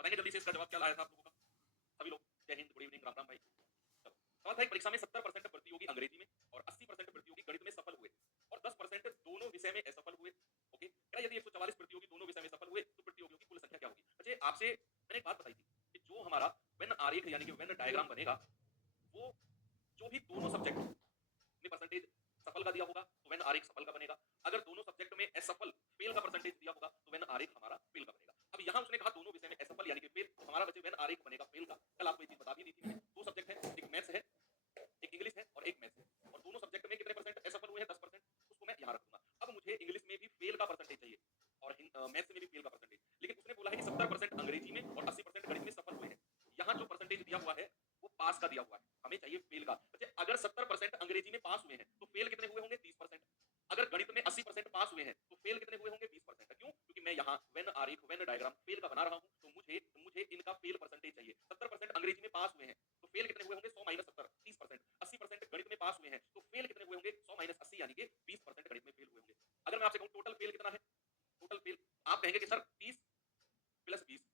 बताएंगे जल्दी से इसका जवाब क्या लाया था आप लोगों का? सभी लोग जय हिंद, गुड इवनिंग, राम राम भाई। चलो, सवाल था एक परीक्षा में 70% प्रतियोगी अंग्रेजी में और 80% प्रतियोगी गणित में सफल हुए और 10% दोनों विषय में असफल हुए। ओके, क्या यदि 144 प्रतियोगी दोनों विषय में सफल हुए तो प्रतियोगियों की कुल संख्या क्या होगी? अच्छा, आपसे मैंने एक बात बताई थी कि जो हमारा वेन आरेख यानी कि वेन डायग्राम बनेगा, वो जो भी दोनों सब्जेक्ट में परसेंटेज सफल का दिया होगा तो वेन आरेख सफल का बनेगा। अगर दोनों सब्जेक्ट में असफल फेल का परसेंटेज दिया होगा तो वेन आरेख हमारा फेल का बनेगा। अब यहाँ उसने कहा दोनों विषय में असफल यानी कि फेल, तो हमारा बचे वेन आरेख बनेगा फेल का। कल आपको ये चीज बता भी दी थी मैंने। दो सब्जेक्ट है, एक मैथ्स है, एक इंग्लिश है और एक मैथ्स है, और दोनों सब्जेक्ट में कितने परसेंट असफल हुए हैं? 10%। उसको मैं यहाँ रख दूंगा। अब मुझे इंग्लिश में भी फेल का परसेंटेज चाहिए और मैथ्स में भी फेल का परसेंटेज, लेकिन उसने बोला है कि 70% अंग्रेजी में और 80% गणित में सफल हुए हैं। यहाँ जो परसेंटेज दिया हुआ है वो पास का दिया हुआ है, हमें चाहिए फेल का। अच्छा, अगर 70% अंग्रेजी में पास हुए हैं तो फेल कितने हुए होंगे? 30%। अगर गणित में 80% पास हुए हैं तो फेल कितने हुए होंगे? 20%। क्यों? क्योंकि मैं यहाँ वेन आरेख वेन डायग्राम फेल का बना रहा हूँ, तो मुझे इनका फेल परसेंटेज चाहिए। 70% अंग्रेजी में पास हुए हैं तो फेल कितने हुए होंगे? 100 माइनस 70, 30%। 80% गणित में पास हुए हैं तो फेल कितने हुए होंगे? 100 माइनस 80 यानी कि 20% गणित में फेल हुए होंगे। अगर मैं आपसे कहूँ टोटल फेल कितना है, टोटल फेल, आप कहेंगे कि सर 30 प्लस 20,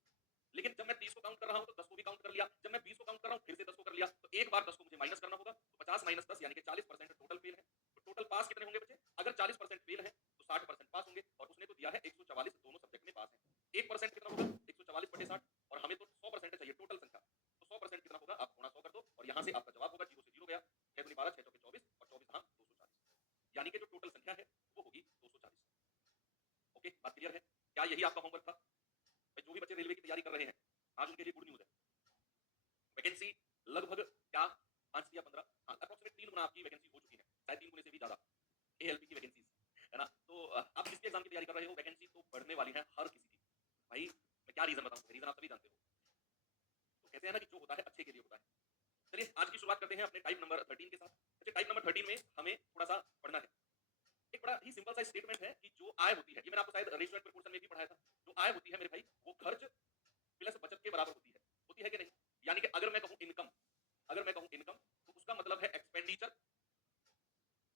लेकिन जब मैं 30 को काउंट कर रहा हूं तो 10 को भी काउंट कर लिया, जब मैं 20 को काउंट कर रहा हूं फिर से 10 को कर लिया, तो एक बार 10 को मुझे माइनस करना होगा, तो 50 माइनस 10 यानी कि 40% टोटल फेल है। तो टोटल पास कितने होंगे बच्चे? अगर 40% फेल है तो 60% पास होंगे, और उसने तो दिया है 144 दोनों सब्जेक्ट में पास है। 1% कितना होगा? 144 बटे 60, और हमें तो 100% चाहिए टोटल संख्या, तो 100% कितना होगा? आप गुणा 100 कर दो और यहां से आपका जवाब होगा, 0 से 0 गया, 6 दूनी 12, 6 चौके 24 और 24 धाम 240, यानी कि जो टोटल संख्या है वो होगी 240। ओके, बात क्लियर है? क्या यही आपका होमवर्क था? जो भी बच्चे रेलवे की तैयारी कर रहे हैं, आज उनके लिए गुड न्यूज है। वैकेंसी लगभग क्या 5 या 15, हाँ अप्रोक्सीमेट 3 गुना आपकी वैकेंसी हो चुकी है, शायद 3 गुने से भी ज्यादा एएलपी की वैकेंसीज है ना। तो आप जिस भी एग्जाम की तैयारी कर रहे हो, वैकेंसी तो बढ़ने वाली है हर किसी की। भाई मैं क्या रीजन बताऊं? रीजन आप सभी जानते हो। तो कहते हैं ना कि जो होता है अच्छे के लिए होता है। चलिए आज की शुरुआत करते हैं अपने टाइप नंबर 13 के साथ। अच्छा, टाइप नंबर 13 में हमें थोड़ा सा पढ़ना है। एक बड़ा ही सिंपल सा स्टेटमेंट है कि जो आय होती है, ये मैंने आपको शायद रेशियो एंड प्रोपोर्शन में भी पढ़ाया था। जो आय होती है मेरे भाई, वो खर्च प्लस बचत के बराबर होती है कि नहीं? यानी कि अगर मैं कहूं इनकम, अगर मैं कहूं इनकम, तो उसका मतलब है expenditure,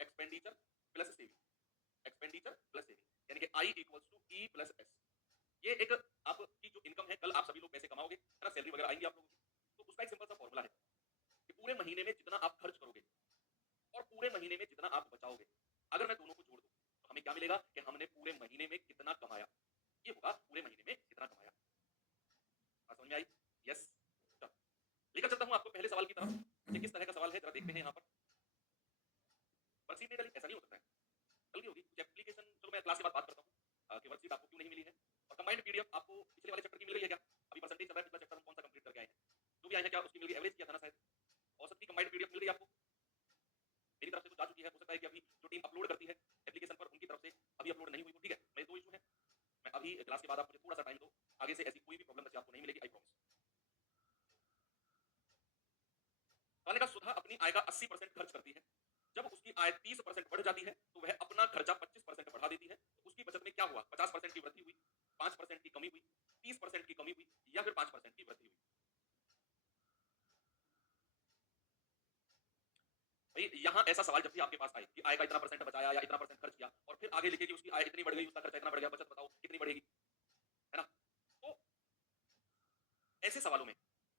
expenditure plus saving, expenditure plus saving, यानी कि I equals to E plus S. ये एक आपकी जो इनकम है, कल आप सभी लोग पैसे कमाओगे है ना, सैलरी वगैरह आएंगी आप लोगों की, तो उसका एक सिंपल सा फॉर्मूला है कि पूरे महीने में जितना आप खर्च करोगे और पूरे महीने में जितना आप बचाओगे, अगर मैं दोनों को जोड़ दूं तो हमें क्या मिलेगा कि हमने पूरे महीने में कितना कमाया। ये होगा पूरे महीने में कितना कमाया। बात समझ में आई? यस। चलो, लेकर चलता हूं आपको पहले सवाल की तरफ। ये किस तरह का सवाल है जरा देखते हैं यहाँ पर। वर्कशीट नहीं डाली, ऐसा नहीं हो सकता है, कल की होगी कुछ एप्लीकेशन। चलो मैं क्लास के बाद बात करता हूँ कि वर्कशीट आपको क्यों नहीं मिली है। और कंबाइंड पीडीएफ आपको पिछले वाले चैप्टर की मिल गई है क्या? अभी परसेंटेज चल रहा है, पिछला चैप्टर हम कौन सा कंप्लीट करके आए हैं, जो भी आए हैं क्या उसकी मिल गई? एवरेज किया था ना शायद, औसत की कंबाइंड पीडीएफ मिल गई आपको? मेरी तरफ से तो जा चुकी है, हो सकता है कि अभी जो टीम अपलोड करती है एप्लीकेशन पर उनकी तरफ से अभी अपलोड नहीं हुई हो। ठीक है, मेरे दो इशू है, मैं अभी क्लास के बाद आप मुझे थोड़ा सा टाइम दो, आगे से ऐसी कोई भी प्रॉब्लम बच्चे आपको नहीं मिलेगी, आई प्रॉमिस। मैंने कहा सुधा अपनी आय का 80% खर्च करती है। जब उसकी आय 30% बढ़ जाती है तो वह अपना खर्चा 25% बढ़ा देती है। तो उसकी बचत में क्या हुआ? 50% की वृद्धि हुई, 5% की कमी हुई, 30% की कमी हुई, या फिर 5% की वृद्धि हुई? भाई यहाँ ऐसा सवाल जब भी आपके पास आए कि आय का इतना परसेंट बचाया या इतना परसेंट खर्च किया, और फिर आगे लिखे कि उसकी आय इतनी बढ़ गई, उसका खर्चा इतना बढ़ गया, बचत बताओ कितनी बढ़ेगी, है ना। तो ऐसे सवालों में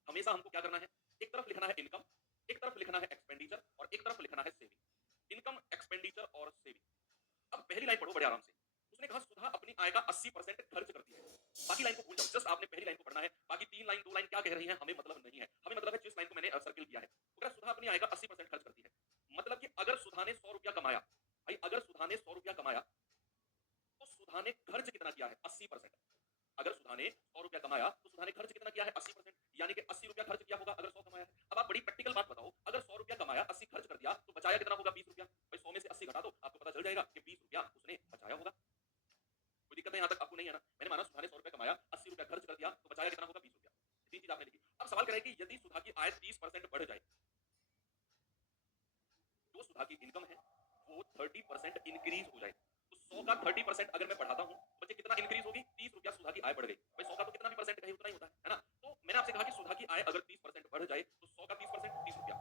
हमेशा हमको क्या करना है? एक तरफ लिखना है इनकम, एक तरफ लिखना है एक्सपेंडिचर, और एक तरफ लिखना है सेविंग। इनकम, एक्सपेंडिचर और सेविंग। अब पहली लाइन पढ़ो बड़े आराम से। उसने कहा सुधा अपनी आय का 80% खर्च करती है। बाकी लाइन को भूल जाओ, जस्ट आपने पहली लाइन को पढ़ना है। बाकी 3 लाइन 2 लाइन क्या कह रही है हमें मतलब नहीं है, हमें मतलब है जिस लाइन को मैंने सर्किल किया है। तो सुधा अपनी आय का 80% खर्च करती है, मतलब कि अगर सुधा ने 100 रुपया कमाया, भाई अगर सुधा ने 100 रुपया कमाया तो सुधा ने खर्च कितना किया है? 80%। अगर सुधा ने 100 रुपया कमाया तो सुधा ने खर्च कितना किया है? 80%, यानी कि 80 रुपया खर्च किया होगा अगर 100 कमाया है। अब आप बड़ी प्रैक्टिकल बात बताओ, अगर 100 रुपया कमाया, 80 खर्च कर दिया, तो बचाया कितना होगा? 20 रुपया। भाई 100 में से 80 घटा दो, आपको पता चल जाएगा कि 20 रुपया उसने बचाया होगा। कोई दिक्कत है यहाँ तक? आपको नहीं है ना? मैंने माना सुधा ने 100 रुपया कमाया, 80 रुपया खर्च कर दिया, तो बचाया कितना होगा? 20 रुपया। तीन चीज आपने लिखी। अब सवाल करें कि यदि सुधा की आय 30% बढ़ जाए, जो सुधा की इनकम है वो 30% इंक्रीज हो जाए, तो 100 का 30% अगर मैं बढ़ाता हूं तो बच्चे कितना इंक्रीज होगी? 30 रुपया सुधा की आय बढ़ गई। भाई 100 का तो कितना भी परसेंट कहे उतना ही होता है ना। तो मैंने आपसे कहा कि सुधा की आय अगर 30% बढ़ जाए तो 100 का 30% 30 रुपया,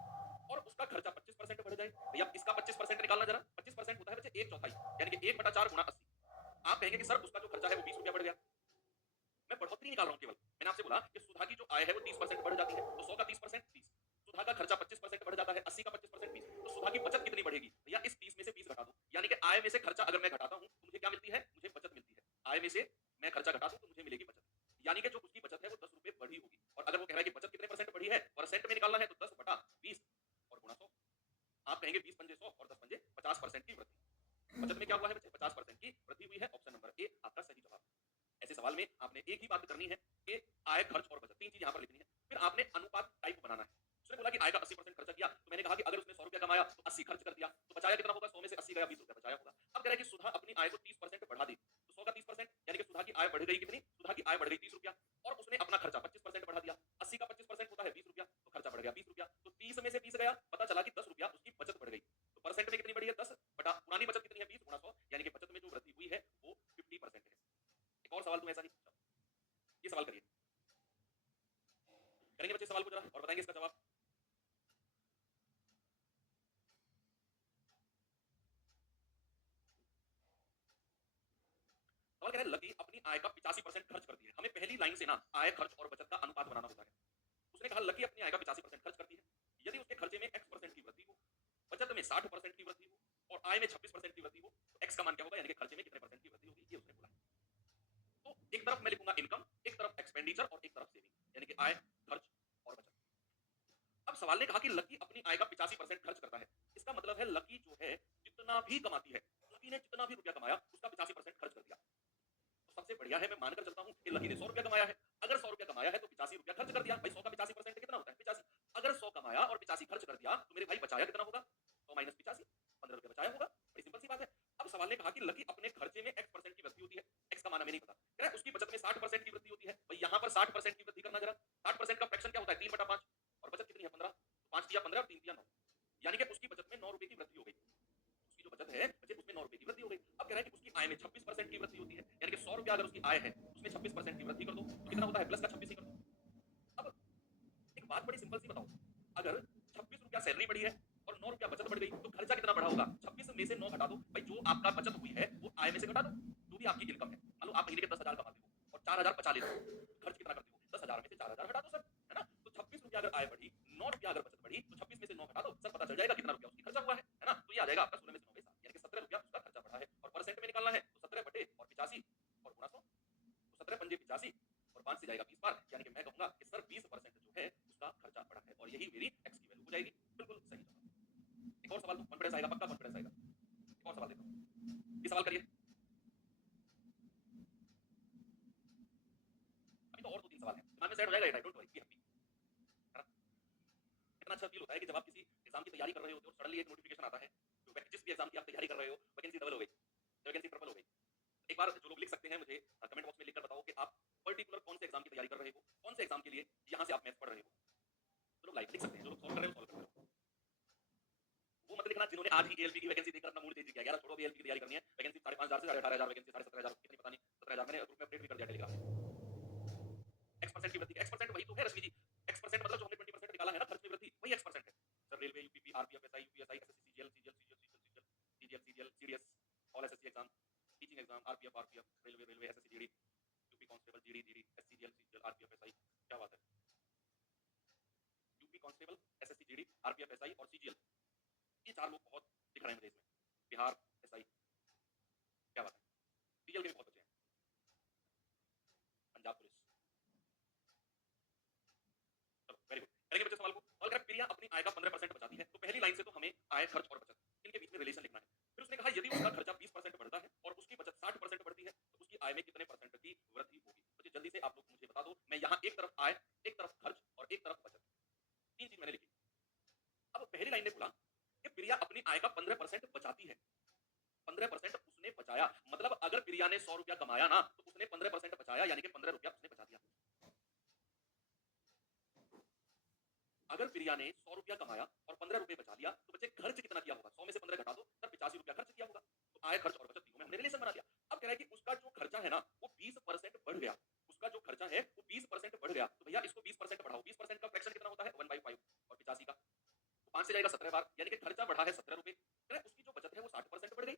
और उसका खर्चा 25% बढ़ जाए। भैया इसका 25% निकालना जरा। 25% होता है बच्चे 1/4, यानी कि 1/4 गुणा 80। आप कहेंगे कि सर उसका जो खर्चा है वो 20 रुपया बढ़ गया। मैं बढ़ोतरी निकाल रहा हूं केवल। केवल मैंने आपसे बोला कि सुधा की जो आय है वो 30% बढ़ जाती है, तो 100 का 30% 30, सुधा का खर्चा 25% बढ़ जाता है, 80 का 25% 20, तो सुधा की बचत कितनी बढ़ेगी भैया? इस 30 में से 20 घटा दो, यानी कि आय में से खर्चा अगर मैं घटाता हूं तो मुझे क्या मिलती है? मुझे बचत मिलती है। आय में से मैं खर्चा घटा दूं तो मुझे मिलेगी बचत, यानी कि जो उसकी बचत है वो 10 रुपए बढ़ी होगी। और अगर वो कह रहा है कि बचत कितने परसेंट बढ़ी है, परसेंट में निकालना है तो 10 बटा 20 और गुणा 100। आप कहेंगे 20 पंजे 100 और 10 पंजे 50% की वृद्धि। बचत में क्या हुआ है बच्चे? 50% की वृद्धि हुई है। ऑप्शन नंबर ए आपका सही जवाब। ऐसे सवाल में आपने एक ही बात करनी है कि आय, खर्च और बचत, तीन चीज यहां पर लिखनी है। फिर आपने अनुपात टाइप बनाना है। उसने बोला कि आय का 80% खर्चा किया, तो मैंने कहा कि अगर उसने 100 रुपया कमाया तो 80 खर्च कर दिया, तो बचाया कितना होगा? 100 में से 80 गया, 20 रुपया बचाया होगा। अब कह रहा है कि सुधा अपनी आय को 30% बढ़ा दी, तो 100 का 30% यानी कि सुधा की आय बढ़ गई कितनी? सुधा की आय बढ़ गई 30 रुपया, और उसने अपना खर्चा 25% बढ़ा दिया। 80 का 25% होता है 20 रुपया, तो खर्चा बढ़ गया 20 रुपया, तो 30 में से 20 गया, पता चला कि 10 रुपया उसकी बचत बढ़ गई। तो परसेंट में कितनी बढ़ी है? 10 बटा पुरानी बचत कितनी है? 20 गुणा 100, यानी कि बचत में जो वृद्धि हुई है वो 50% है। एक और सवाल तुम ऐसा नहीं पूछा, ये सवाल करिए, करेंगे बच्चे सवाल को जरा और बताएंगे इसका जवाब। सवाल कह रहा है लकी अपनी आय का 85% खर्च करती है। हमें पहली लाइन से ना आय, खर्च और बचत का अनुपात बनाना होता है। उसने कहा लकी अपनी आय का 85% खर्च करती है, यदि उसके खर्चे में x परसेंट की वृद्धि हो, बचत में 60% की वृद्धि हो और आय में 26% की वृद्धि हो, तो x का मान क्या होगा? यानी कि खर्चे में कितने परसेंट की वृद्धि होगी, ये उसने बोला है। तो एक तरफ मैं लिखूंगा इनकम, एक तरफ एक्सपेंडिचर और एक तरफ सेविंग, यानी कि आय, खर्च और बचत। अब सवाल ने कहा कि लकी अपनी आय का 85% खर्च करता है, इसका मतलब है लकी जो है जितना भी कमाती है, लकी ने जितना भी रुपया कमाया उसका 85% खर्च कर दिया। तो सबसे बढ़िया है, मैं मानकर चलता हूं कि लकी ने 100 रुपया कमाया है, अगर 100 रुपया कमाया है तो 85 रुपया खर्च कर दिया। भाई 100 का 85% कितना होता है? 85। अगर 100 कमाया और 85 खर्च कर दिया तो मेरे भाई बचाया कितना होगा? 100 माइनस 85, 15 रुपया बचाया होगा। बड़ी सिंपल सी बात है। अब सवाल ने कहा कि लकी अपने खर्चे में x परसेंट की वृद्धि होती है, x का मान हमें नहीं पता, कह रहा है उसकी बचत में 60% की वृद्धि होती है। भाई यहां पर 60% की वृद्धि करना जरा, 60% का फ्रैक्शन क्या होता है? 3 बटा 5, और बचत कितनी है? 15, तो 5 दिया 15 और 3 दिया 9, यानी कि उसकी बचत में 9 रुपए की वृद्धि हो गई। उसकी जो बचत है बचे उसमें 9 रुपए की वृद्धि हो गई। अब कह रहा है कि उसकी आय में 26% की वृद्धि होती है, यानी कि 100 रुपया अगर उसकी आय है उसमें 26% की वृद्धि कर दो तो कितना होता है? प्लस का 26 ही कर दो। अब एक बात बड़ी सिंपल सी बताओ, अगर 26 रुपया सैलरी बढ़ी है और 9 रुपया बचत बढ़ गई तो खर्चा कितना बढ़ा होगा? 26 में से 9 घटा दो। भाई जो आपका बचत हुई है वो आय में से घटा दो, जो भी आपकी इनकम है। मान लो आप महीने के 10,000 कमाते हो और 4,000 बचा लेते हो, खर्च कितना करते हो? 10,000 में से 4,000 घटा दो सर, है ना? तो 26 रुपया अगर आय बढ़ी, 9 रुपया अगर बचत बढ़ी, तो 26 में से 9 घटा दो सर, पता चल जाएगा कितना रुपया उसकी खर्चा हुआ है ना? तो ये आ जाएगा आपका 16 में से 9 में 7, यानी कि 17 रुपया उसका खर्चा बढ़ा है। और परसेंट में निकालना है तो 17 बटे और 85 और गुणा 100, तो 17 पंजे 85 और 5 से जाएगा 20 बार, यानी कि मैं कहूंगा कि सर 20% जो है उसका खर्चा बढ़ा है, और यही मेरी x की वैल्यू हो जाएगी। बिल्कुल सही जवाब। एक और सवाल, तो कॉन्फिडेंस आएगा, पक्का कॉन्फिडेंस आएगा। एक और सवाल देखो, ये सवाल करिए। अभी तो और 2-3 सवाल हैं, दिमाग में सेट हो जाएगा ये, डोंट वरी, बी हैप्पी, है ना? कितना अच्छा फील होता है कि जब आप किसी एग्जाम की तैयारी कर रहे होते हो और सडनली एक नोटिफिकेशन आता है, जो जिस भी एग्जाम की आप तैयारी कर रहे हो, वैकेंसी डबल हो गई, वैकेंसी ट्रिपल हो गई। एक बार जो लोग लिख सकते हैं मुझे कमेंट बॉक्स में लिखकर बताओ कि आप पर्टिकुलर कौन से एग्जाम की तैयारी कर रहे हो, कौन से एग्जाम के लिए यहाँ से आप मैथ्स पढ़ रहे हो। जो लोग लाइव लिख सकते हैं, जो लोग सॉल्व कर रहे हो सॉल्व कर रहे हो। वो मत लिखना जिन्होंने आज ही एएलपी की वैकेंसी देखकर अपना मूड चेंज किया, यार छोड़ो एएलपी की तैयारी करनी है, वैकेंसी 5,500 से 18,500 वैकेंसी, 17,500 कितनी पता नहीं, 17,000 मैंने ग्रुप में अपडेट भी कर दिया टेलीग्राम में। एक्स परसेंट की वृद्धि, एक्स परसेंट वही तो है रश्मि जी, एक्स परसेंट मतलब जो हमने 20% निकाला है ना खर्च में वृद्धि, वही एक्स परसेंट है sir. Railway, UPP, RPF, SI, UPSI, SSC, CGL, CGL, CGL, CGL, CGL, CGL, CDS, all SSC exam, teaching exam, RPF, RPF, railway, railway, SSC, GD, UP constable, GD, GD, SCGL, CGL, RPF, SI, क्या बात है। UP constable, SSC, GD, RPF, SI और CGL, ये चार लोग बहुत दिख रहे हैं मुझे इसमें। बिहार, एसआई, क्या बात है। सीजीएल के भी बहुत बच्चे हैं, पंजाब पुलिस। चलो वेरी गुड, करेंगे बच्चे सवाल को। और अगर प्रिया अपनी आय का 15% बचाती है, तो पहली लाइन से तो हमें आय, खर्च और बचत इनके बीच में रिलेशन लिखना है। फिर उसने कहा यदि उसका खर्चा 20% बढ़ता है और उसकी बचत 60% बढ़ती है, तो उसकी आय में कितने परसेंट की वृद्धि होगी? तो जल्दी से आप लोग मुझे बता दो। मैं यहाँ एक तरफ आय, एक तरफ खर्च और एक तरफ बचत, तीन चीज मैंने लिखी। अब पहली लाइन ने बोला कि प्रिया अपनी आय का 15% बचाती है, 15% उसने बचाया, मतलब अगर प्रिया ने 100 रुपया कमाया ना तो उसने 15% बचाया, यानी कि 15 रुपया उसने बचा दिया। अगर प्रिया ने 100 रुपया कमाया और 15 रुपए बचा लिया, तो बच्चे खर्च कितना किया होगा? 100 में से 15 घटा दो, तब 85 रुपया खर्च किया होगा। तो आय, खर्च और बचत तीनों में हमने रिलेशन बना दिया। अब कह रहा है कि उसका जो खर्चा है ना वो 20% बढ़ गया, उसका जो खर्चा है वो 20% बढ़ गया, तो भैया इसको 20% बढ़ाओ। 20% का फ्रैक्शन कितना होता है? 1/5, और 85 का तो 5 से जाएगा 17 बार, यानी कि खर्चा बढ़ा है 17 रुपए। कह रहा है उसकी जो बचत है वो 60% बढ़ गई,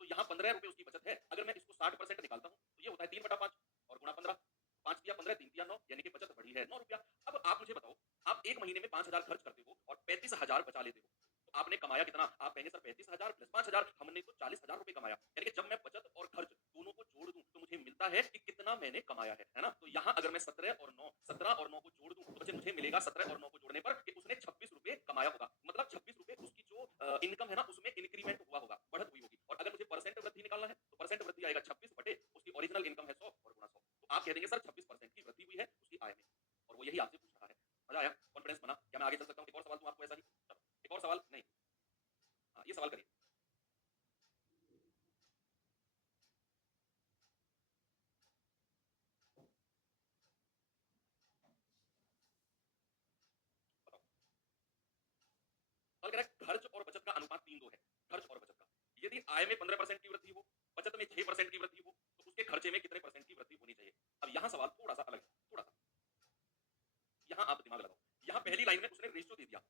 तो यहाँ 15 रुपए उसकी बचत है, अगर मैं इसको 60% निकालता हूँ तो ये होता है 3/5 और गुणा 15, 5 दिया 15, 3 दिया 9, यानी कि बचत बढ़ी है 9 रुपया। अब आप मुझे बताओ, आप 1 महीने में 5,000 खर्च करते हो और 35,000 बचा लेते हो। तो आपने कमाया कितना? आप कहेंगे सर 35,000 प्लस 5,000, हमने तो 40,000 रुपए कमाया। यानी कि जब मैं बचत और खर्च दोनों को जोड़ दूँ तो मुझे मिलता है कि कितना मैंने कमाया है ना? तो यहाँ अगर मैं 17 और 9 को जोड़ दूँ तो मुझे मिलेगा 17 और 9 को जोड़ने पर कि उसने 26 रुपए कमाया होगा। मतलब 26 रुपए उसकी जो इनकम है ना उसमें इंक्रीमेंट हुआ होगा, बढ़त हुई होगी। और अगर मुझे परसेंट वृद्धि निकालना है तो परसेंट वृद्धि आएगा 26 बटे उसकी ओरिजिनल इनकम है 100 और गुणा 100। तो आप कह देंगे सर 26% की वृद्धि हुई है उसकी आय में। और वो यही आपसे पूछ रहा है। मजा आया? कॉन्फिडेंस बना? क्या मैं आगे चल सकता हूँ? एक और सवाल दूँ आपको ऐसा ही? चलो, एक और सवाल नहीं, हाँ, ये सवाल करिए। बताओ। सवाल कह रहा है खर्च और बचत का अनुपात 3:2 है। खर्च और बचत का। यदि आय में 15% की वृद्धि हो, बचत में 6% की वृद्धि हो, तो उसके खर्चे में कितने परसेंट की वृद्धि होनी चाहिए? अब यहाँ सवाल थोड़ा-सा अलग है, थोड़ा-सा। यहाँ आप दिमाग लगाओ। यहाँ पहली लाइन में उसने रेशियो दे दिया,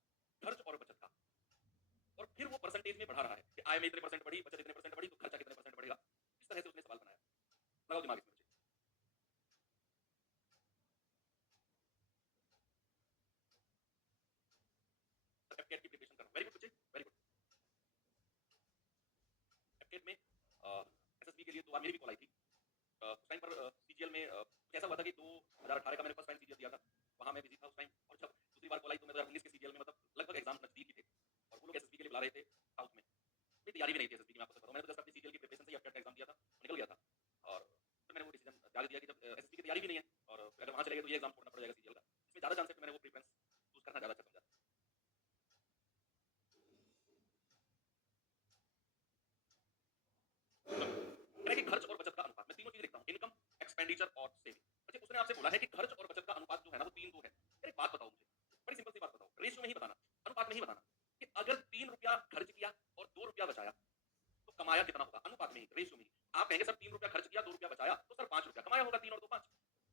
खर्च और बचत का। और फिर वो परसेंटेज में बढ़ा रहा है कि आय में इतने परसेंट बढ़ी, बचत इतने परसेंट बढ़ी, तो खर्चा कितने परसेंट बढ़ेगा। इस तरह से उसने सवाल बनाया। लगाओ दिमाग इसमें मुझे। एफकेट की प्रिपरेशन करना। वेरी गुड बच्चे, वेरी गुड। एफकेट में एसएसबी के लिए 2 बार मेरी भी कॉल आई थी। उस टाइम पर सीजीएल में कैसा हुआ था कि 2018 का मैंने फर्स्ट टाइम सीजीएल दिया था। वहाँ मैं बिजी था उस टाइम और जब दूसरी बार कॉल आई तो मैं 2019 के सीजीएल में मतलब लगभग एग्जाम नजदीक ही थे और वो लोग एसएसबी के लिए बुला रहे थे साउथ में। कोई तैयारी भी नहीं थी एसएसबी की, मैं आपको सच बताऊँ। मैंने तो जस्ट अपनी सीजीएल की प्रिपरेशन से ही एफकेट का एग्जाम दिया था, निकल गया था। और फिर मैंने वो डिसीजन त्याग दिया कि जब एसएसबी की तैयारी भी नहीं है और अगर वहाँ चले गए तो ये एग्जाम छोड़ना पड़ जाएगा सीजीएल का। इसमें ज़्यादा चांस है कि मैंने वो प्रेफरेंस चूज करना ज़्यादा अच्छा समझा। यानी कि खर्च और बचत का अनुपात, मैं तीनों चीज़ लिखता हूँ, इनकम, एक्सपेंडिचर और सेविंग। अच्छा, उसने आपसे बोला है कि खर्च और बचत का अनुपात जो है ना वो 3:2 है। यार एक बात बताओ मुझे, बड़ी सिंपल सी बात बताओ, रेशियो में ही बताना, अनुपात में ही बताना कि अगर 3 रुपया खर्च किया और 2 रुपया बचाया तो कमाया कितना होगा? अनुपात में ही, रेशियो में ही। आप कहेंगे सर 3 रुपया खर्च किया, 2 रुपया बचाया, तो सर 5 रुपया कमाया होगा, 3 और 2 5।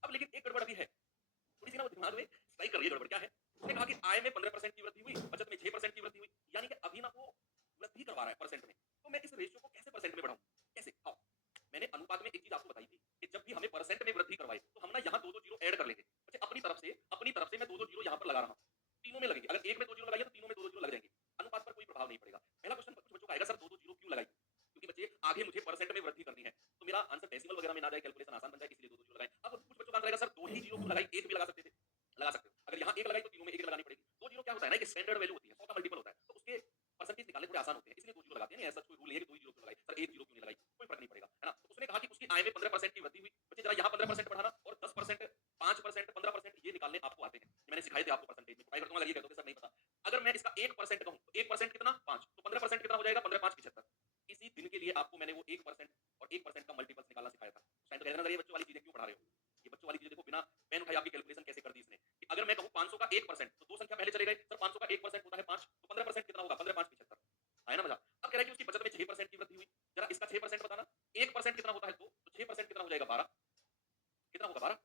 अब लेकिन एक गड़बड़ अभी है, थोड़ी-सी ना वो दिमाग में स्ट्राइक कर रही है गड़बड़, क्या है? उसने कहा कि आय में 15% की वृद्धि हुई, बचत में 6% की वृद्धि हुई, यानी कि अभी ना वो वृद्धि करवा रहा है परसेंट में। तो मैं इस रेशियो को कैसे परसेंट में बढ़ाऊँ? कैसे? हाउ? मैंने अनुपात में एक चीज़ आपको बताई थी कि जब भी हमें परसेंट में वृद्धि करवाए, तो हम ना यहाँ 2-2 जीरो ऐड कर लेंगे। अच्छा, अपनी तरफ से मैं 2-2 जीरो यहाँ पर लगा रहा हूँ। तीनों में लगेगी। अगर एक में 2 जीरो लगाइए तो तीनों में 2-2 जीरो लग जाएंगे। अनुपात पर कोई प्रभाव नहीं पड़ेगा। पहला क्वेश्चन कुछ बच्चों का आएगा, सर 2-2 जीरो क्यों लगाई? क्योंकि बच्चे आगे मुझे परसेंट में वृद्धि करनी है। तो मेरा आंसर डेसिमल वगैरह में ना जाए, कैलकुलेशन आसान बन जाए, इसलिए 2-2 जीरो लगाए। अब कुछ बच्चों का आंसर आएगा, सर 2 ही जीरो क्यों लगाई? 1 भी लगा सकते थे। लगा सकते हो। अगर यहाँ 1 लगाई तो तीनों में 1 लगानी पड़ेगी। 2 जीरो क्या होता है ना, एक स्टैंडर्ड वैल्यू होती है, 100 का मल्टीपल होता है। तो उसके परसेंटेज निकालने थोड़े आसान होते हैं, इसलिए 2 जीरो लगाते हैं। ऐसा कोई रूल नहीं है कि 2 ही जीरो क्यों लगाई, सर 1 जीरो क्यों नहीं लगाई, कोई फर्क नहीं पड़ेगा, है ना? तो उसने कहा कि उसकी आय में 15% की वृद्धि हुई। बच्चे जरा यहाँ 15% बढ़ाना और 10%, 5%, 15% ये निकालने आपको आते हैं। ये मैंने सिखाए थे आपको परसेंटेज में। ट्राई करता हूँ, अगर ये कह दोगे सर नहीं पता। अगर मैं इसका 1% कहूँ, तो 1% कितना? 5, तो 15% कितना हो जाएगा? 15 5 75। इसी दिन के लिए आपको मैंने वो 1% और 1% का मल्टीपल्स निकालना सिखाया था। उस टाइम तो कह देना, सर ये बच्चों वाली चीजें क्यों पढ़ा रहे हो? ये बच्चों वाली चीजें देखो, बिना पेन उठाए आपकी कैलकुलेशन कैसे कर दी इसने। कि अगर मैं कहूँ 500 का 1%, तो 2 संख्या पहले चले गए। सर 500 का 1% होता है 5, तो 15% कितना होगा? 15 5 75। आया ना मजा? अब कह रहा है कि उसकी बचत में 6% की वृद्धि हुई। जरा इसका 6% बताना। 1% कितना होता है? 2, तो 6% कितना हो जाएगा? 12। कितना होगा? 12।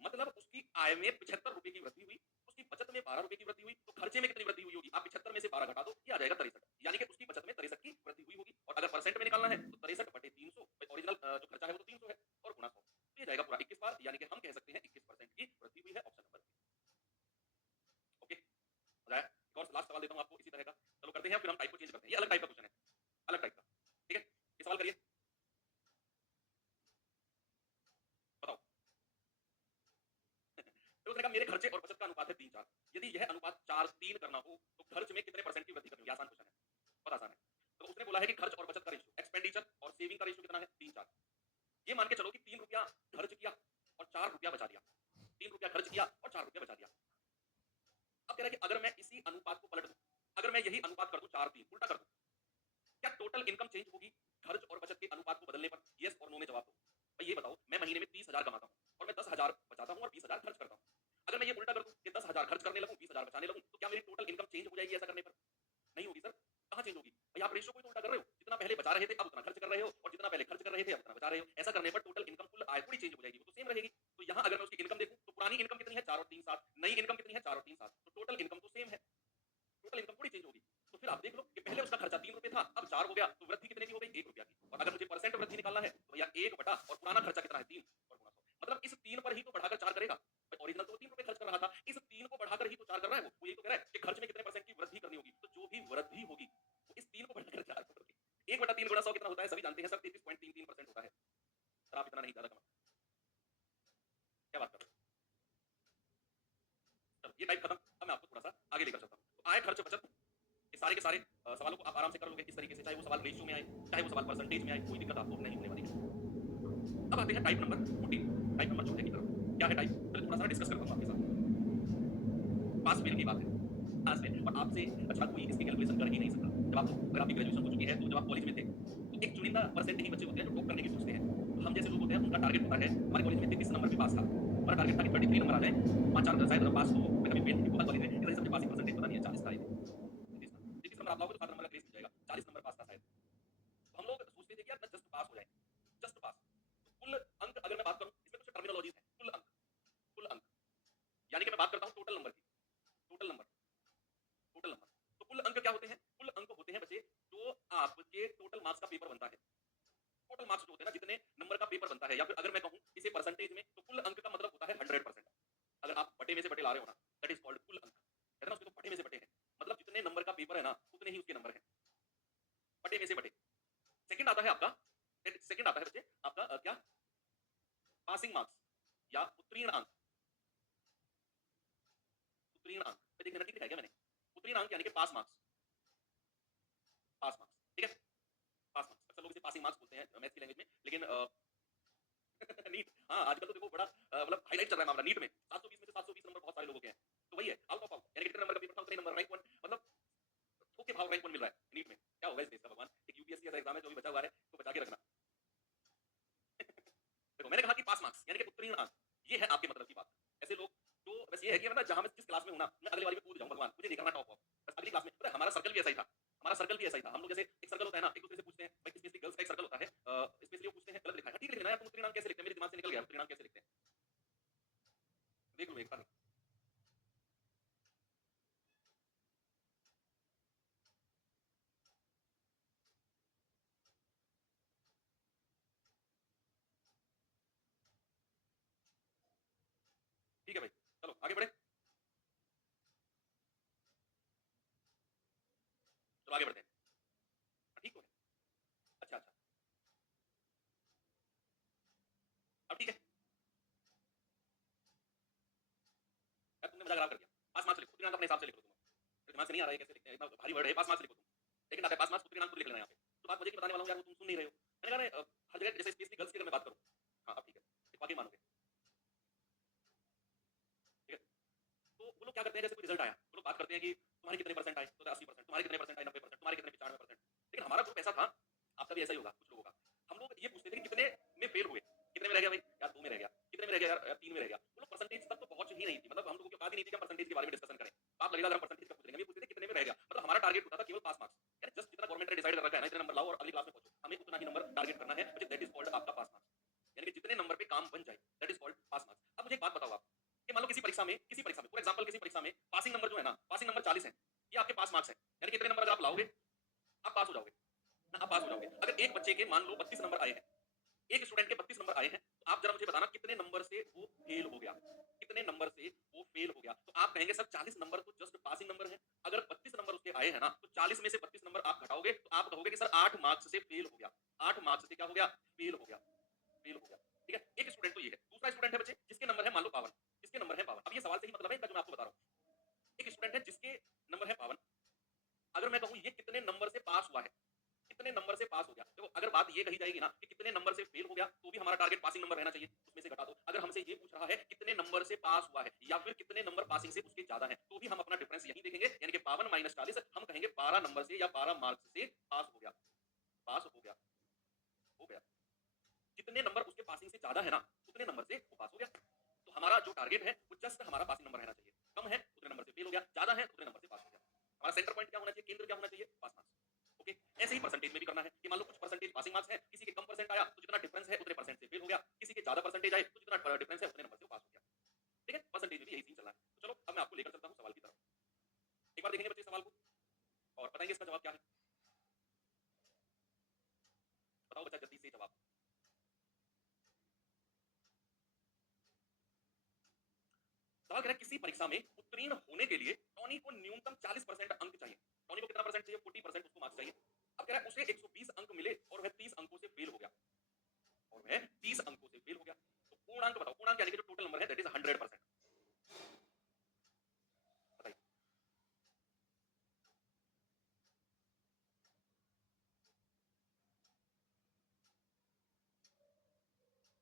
मतलब उसकी आय में 75 रुपए की वृद्धि हुई, उसकी बचत में 12 रुपए की वृद्धि हुई, तो खर्चे में कितनी वृद्धि हुई होगी? आप 75 में से 12 घटा दो, ये आ जाएगा 63। यानी कि उसकी बचत में 63 की वृद्धि हुई होगी। और अगर परसेंट में निकालना है तो 63 बटे 300, ओरिजिनल जो खर्चा है वो तो 300 है और गुणा 100, तो ये जाएगा पूरा 21 बार, यानी कि हम कह सकते हैं 21% की वृद्धि हुई है, ऑप्शन नंबर बी। ओके, मजा आया? एक और लास्ट सवाल देता हूँ आपको इसी तरह का। चलो करते हैं, फिर हम टाइप को चेंज करते हैं। ये अलग टाइप का क्वेश्चन है, अलग टाइप का। ठीक है, ये सवाल करिए, बताओ। तो उसने कहा मेरे खर्चे और बचत का अनुपात है 3-4। यदि यह अनुपात 4-3 करना हो तो खर्च में कितने परसेंट की वृद्धि करनी होगी? आसान क्वेश्चन है, बहुत आसान है। तो उसने बोला है कि खर्च और बचत का रेशियो, एक्सपेंडिचर और सेविंग का रेशियो कितना है? 3-4। ये मान के चलो कि 3 रुपया खर्च किया और 4 रुपया बचा दिया। 3 रुपया खर्च किया और 4 रुपया बचा दिया। अब कह रहा है कि अगर मैं इसी अनुपात को पलट दूं, अगर मैं यही अनुपात कर दूं 4-3, उल्टा कर दूं, क्या टोटल इनकम चेंज होगी खर्च और बचत के अनुपात को बदलने पर? यस और नो में जवाब दो। भाई ये बताओ, मैं महीने में 30,000 कमाता हूँ और मैं 10,000 बचाता हूँ और 20,000 खर्च करता हूँ। अगर मैं ये उल्टा कर दूं कि 10,000 खर्च करने लगूं, 20,000 बचाने लगूं, तो क्या मेरी टोटल इनकम चेंज हो जाएगी ऐसा करने पर? नहीं होगी सर। कहाँ चेंज होगी? भाई आप रेशियो को ही तो उल्टा कर रहे हो। जितना पहले बचा रहे थे अब उतना खर्च कर रहे हो और जितना पहले खर्च कर रहे थे अब उतना बचा रहे हो। ऐसा करने पर टोटल इनकम, कुल आय थोड़ी चेंज हो जाएगी, वो तो सेम रहेगी। तो यहाँ अगर मैं उसकी इनकम देखूं तो पुरानी इनकम कितनी है? 4 और 3 7। नई इनकम कितनी है? 4 और 3 7। तो टोटल इनकम तो सेम है, टोटल इनकम थोड़ी चेंज होगी। तो फिर आप देख लो कि पहले उसका खर्चा 3 रुपए था, अब 4 हो गया, तो वृद्धि कितने की हो गई? 1 रुपया की। और अगर मुझे परसेंट वृद्धि निकालना है तो भैया 1 बटा और पुराना खर्चा कितना है? 3 और गुणा 100। मतलब इस 3 पर ही तो बढ़ाकर 4 करेगा। गुणा 100 कितना होता है सभी जानते हैं सर, 33.33% होता है। सर आप इतना नहीं, ज्यादा कमा, क्या बात कर रहे हो? चलो ये टाइप खत्म। अब मैं आपको थोड़ा सा आगे लेकर चलता हूँ। तो आय खर्च बचत, ये सारे के सारे सवालों को आप आराम से कर लोगे इस तरीके से, चाहे वो सवाल रेशियो में आए, चाहे वो सवाल परसेंटेज में आए, कोई दिक्कत आपको नहीं होने वाली है। अब आते हैं टाइप नंबर 14, टाइप नंबर 14 की तरफ। क्या है टाइप, पहले थोड़ा सा डिस्कस करता हूँ आपके साथ। पास फेल की बात है, पास फेल, और आपसे अच्छा कोई इसकी कैलकुलेशन कर ही नहीं सकता। जब आप, अगर आपकी ग्रेजुएशन हो चुकी है, तो जब आप कॉलेज में थे, तो एक चुनिंदा परसेंट ही बच्चे होते हैं जो टॉप करने की सोचते हैं। तो हम जैसे लोग होते हैं, उनका टारगेट होता है, हमारे कॉलेज में 33 नंबर पे पास था, हमारा टारगेट था कि 33 नंबर आ जाए, 5-4 शायद पास हो, मैं कभी फेल नहीं हुआ कॉलेज में, इस वजह से पासिंग परसेंटेज पता नहीं है 40 था, 33 नंबर आप लाओगे तो 7 नंबर का ग्रेस मिल जाएगा, 40 नंबर पास था शायद। तो हम लोग सोचते थे कि यार मैं जस्ट पास हो जाए, जस्ट पास। तो कुल अंक अगर मैं बात करूं, इसमें कुछ टर्मिनोलॉजीज हैं, कुल अंक, कुल अंक, यानी कि मैं बात करता हूं टोटल नंबर की, टोटल नंबर, टोटल नंबर। तो कुल अंक क्या होते हैं, कुल अंक होते हैं बच्चे जो आपके टोटल मार्क्स का पेपर बनता है। टोटल मार्क्स जो होते हैं ना, जितने नंबर का पेपर बनता है, या फिर अगर मैं कहूं इसे परसेंटेज में, तो कुल अंक का मतलब होता है 100%। अगर आप बटे में से बटे ला रहे हो ना, दैट इज कॉल्ड कुल अंक, कहते हैं ना उसके तो बटे में से बटे हैं, मतलब जितने नंबर का पेपर है ना, उतने ही उसके नंबर हैं, बटे में से बटे। सेकंड आता है आपका, सेकंड आता है बच्चे आपका क्या, पासिंग मार्क्स या उत्तीर्ण अंक। उत्तीर्ण अंक पे देखना ठीक है क्या मैंने, उत्तीर्ण अंक यानी कि पास मार्क्स, पास मार्क्स, ठीक है, पास मार्क्स। अक्सर लोग इसे पासिंग मार्क्स बोलते हैं मैथ की लैंग्वेज में, लेकिन नीट, हाँ आजकल तो देखो बड़ा मतलब हाईलाइट चल रहा है मामला नीट में, 720 में से 720 नंबर बहुत सारे लोगों के हैं। तो वही है आउट ऑफ आउट, यानी कि कितने नंबर का पेपर था उतने नंबर, रैंक 1, मतलब ठोके भाव रैंक 1 मिल रहा है नीट में। क्या होगा इस देश का भगवान, एक यूपीएससी ऐसा एग्जाम है जो भी बचा हुआ है, तो बचा के रखना। देखो मैंने कहा कि पास मार्क्स यानी कि उत्तीर्ण अंक, ये है आपके मतलब की बात। ऐसे लोग तो बस ये है कि मैं जहां मैं जिस क्लास में हूं ना, मैं अगले वाली में कूद जाऊं, भगवान मुझे नहीं करना टॉप ऑफ, बस अगली क्लास में। पता है हमारा सर्कल भी ऐसा ही था, हमारा सर्कल भी ऐसा ही था। हम लोग जैसे एक सर्कल होता है ना, एक दूसरे से पूछते हैं भाई, स्पेशली गर्ल्स का एक सर्कल होता है, स्पेशली वो पूछते हैं गलत लिखा है, ठीक लिखना है, तुम उत्तीर्ण अंक कैसे लिखते हैं, मेरे दिमाग से निकल गया उत्तीर्ण अंक कैसे लिखते हैं, देख लो एक बार। ठीक है भाई, चलो आगे बढ़े, चलो आगे बढ़ते हैं। ठीक हो गया, अच्छा अच्छा, अब ठीक है यार, तुमने मजा खराब कर दिया। पास मार्क्स लिखो, उत्तीर्ण अंक अपने हिसाब से लिख लो तुम, मेरे दिमाग से नहीं आ रहा है कैसे लिखते हैं, इतना भारी वर्ड है, पास मार्क्स लिखो तुम, लेकिन आता है पास मार्क्स, उत्तीर्ण अंक खुद लिख लेना यहाँ पे। तो बात मुझे बताने वाला हूँ यार, वो तुम सुन नहीं रहे हो। मैंने कहा हर जगह जैसे स्पेशली गर्ल्स की अगर मैं बात करूँ, हाँ अब ठीक है, एक वाकई मानोगे, ठीक है। तो वो लोग क्या करते हैं, जैसे कोई रिजल्ट आया, वो लोग बात करते हैं कि तुम्हारे कितने परसेंट आए, तो 80%, तुम्हारे कितने परसेंट आए, 90%, तुम्हारे कितने 95%। लेकिन हमारा ग्रुप ऐसा था, आपका भी ऐसा ही होगा कुछ लोगों का, हम लोग ये पूछते थे कि कितने में फेल हुए, कितने में रह गया भाई, यार 2 में रह गया, कितने में रह गया यार 3 में रह गया। वो लोग परसेंटेज तक तो पहुंच ही नहीं थी, मतलब हम लोगों की औकात ही नहीं थी कि हम परसेंटेज के बारे में डिस्कशन करें। तो आप लगेगा अगर हम परसेंटेज का पूछ लेंगे, हम ये पूछते थे कितने में रह गया, मतलब हमारा टारगेट होता था केवल पास मार्क्स, यानी जस्ट जितना गवर्नमेंट ने डिसाइड कर रखा है ना, इतने नंबर लाओ और अगली क्लास में पहुंचो, हमें उतना ही नंबर टारगेट करना है, दैट इज कॉल्ड आपका पास मार्क्स, यानी कि जितने नंबर पे काम बन जाए, that is called pass marks. अब मुझे एक बात बताओ आप, कि मान लो किसी परीक्षा में फॉर एग्जांपल किसी परीक्षा में पासिंग नंबर जो है ना, पासिंग नंबर 40 है, ये आपके पास मार्क्स है, यानी कि इतने नंबर अगर आप लाओगे, आप पास हो जाओगे ना, आप पास हो जाओगे। अगर एक बच्चे के मान लो 32 नंबर आए हैं, एक स्टूडेंट के 32 नंबर आए हैं, तो आप जरा मुझे बताना कितने नंबर से वो फेल हो गया, कितने नंबर से वो फेल हो गया। तो आप कहेंगे सर 40 नंबर तो जस्ट पासिंग नंबर है, अगर 32 नंबर उसके आए हैं ना, तो 40 में से 32 नंबर आप घटाओगे, तो आप कहोगे कि सर 8 मार्क्स से फेल हो गया, 8 मार्क्स से क्या हो गया, फेल हो गया, फेल हो गया। ठीक है, एक स्टूडेंट तो ये है। दूसरा स्टूडेंट है बच्चे जिसके नंबर है मान लो 52, जिसके नंबर है 52। अब ये सवाल से ही मतलब है इनका जो मैं आपको बता रहा हूँ। एक स्टूडेंट है जिसके नंबर है 52, अगर मैं कहूँ ये कितने नंबर से पास हुआ है, कितने नंबर से पास हो गया, देखो अगर बात ये कही जाएगी ना कि कितने नंबर से फेल हो गया, तो भी हमारा टारगेट पासिंग नंबर रहना चाहिए, उसमें से घटा दो। अगर हमसे ये पूछ रहा है कितने नंबर से पास हुआ है, या फिर कितने नंबर पासिंग से उसके ज्यादा है, तो भी हम अपना डिफरेंस यही देखेंगे, यानी कि 52 माइनस 40, हम कहेंगे 12 नंबर से या 12 मार्क्स से पास हो गया, पास हो गया, हो गया। जितने नंबर उसके पासिंग से ज्यादा है ना, उतने नंबर से वो पास हो गया। तो हमारा जो टारगेट है वो जस्ट हमारा पासिंग नंबर रहना चाहिए, कम है उतने नंबर से फेल हो गया, ज्यादा है उतने नंबर से पास हो गया। हमारा सेंटर पॉइंट क्या होना चाहिए, केंद्र क्या होना चाहिए, पास मार्क्स। ओके, ऐसे ही परसेंटेज में भी करना है कि मान लो कुछ परसेंटेज पासिंग मार्क्स है, किसी के कम परसेंट आया तो जितना डिफरेंस है उतने परसेंट से फेल हो गया, किसी के ज्यादा परसेंटेज आए तो जितना डिफरेंस है उतने नंबर से पास हो गया। ठीक है, परसेंटेज में भी यही सीन चल रहा है। तो चलो अब मैं आपको लेकर चलता हूँ सवाल की तरफ, एक बार देखेंगे बच्चे सवाल को और बताएंगे इसका जवाब क्या है। बताओ बच्चा जल्दी से जवाब। सवाल कह रहा है किसी परीक्षा में उत्तीर्ण होने के लिए टॉनी को न्यूनतम 40% अंक चाहिए। टॉनी को कितना परसेंट चाहिए, 40% उसको मार्क्स चाहिए। अब कह रहा है उसे 120 अंक मिले और वह 30 अंकों से फेल हो गया, और वह 30 अंकों से फेल हो गया। तो पूर्णांक बताओ, पूर्णांक यानी कि जो टोटल नंबर है दैट इज 100%। बताइए।